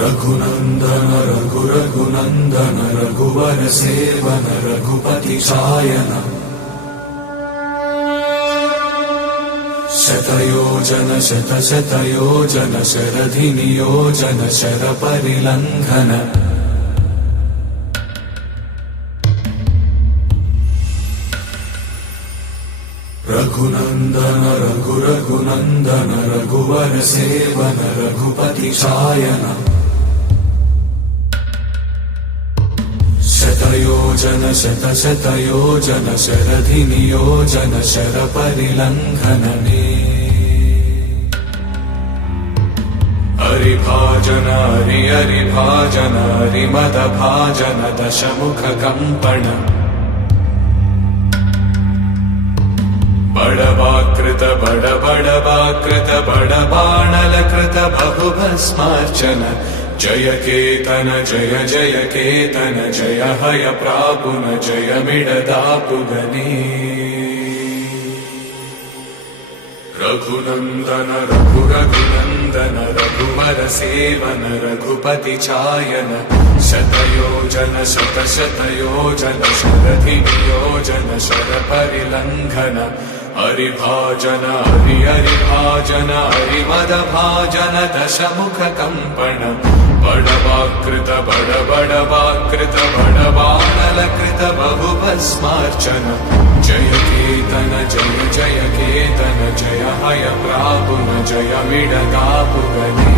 रघुनन्दन रघु रघुनन्दन रघुवर सेवन रघुपति चायन। शतयोजन शतशतयोजन शरधिनियोजन शरपरिलङ्घन रघुनन्दन रघु रघुनन्दन रघुवर सेवन रघुपति चायन शतयोजन शतशतयोजन शरधिनियोजन शरपरिलङ्घनने हरिभाजन हरि हरिभाजन हरिमदभाजन दशमुखकम्पण बडवाकृत बड बडवाकृत बडबाणलकृत बहुभस्मार्चन జయ కేతన జయ జయ కేతన జయ హయ ప్రాపున జయమిడదాపుగనే రఘునందన రఘు రఘునందన రఘువర సేవన రఘుపతి ఛాయన శతయోజన శత శతయోజన శరథి నియోజన శర పరిలంఘన హరిభాజన హరి హరిభాజన हरिमदभाजन दशमुखकम्पण बडवाकृत बड बडवाकृत बडबाणलकृत बहुभस्मार्चन जय केतन जय जय केतन जय हय प्रापुन जय मिडदापुगने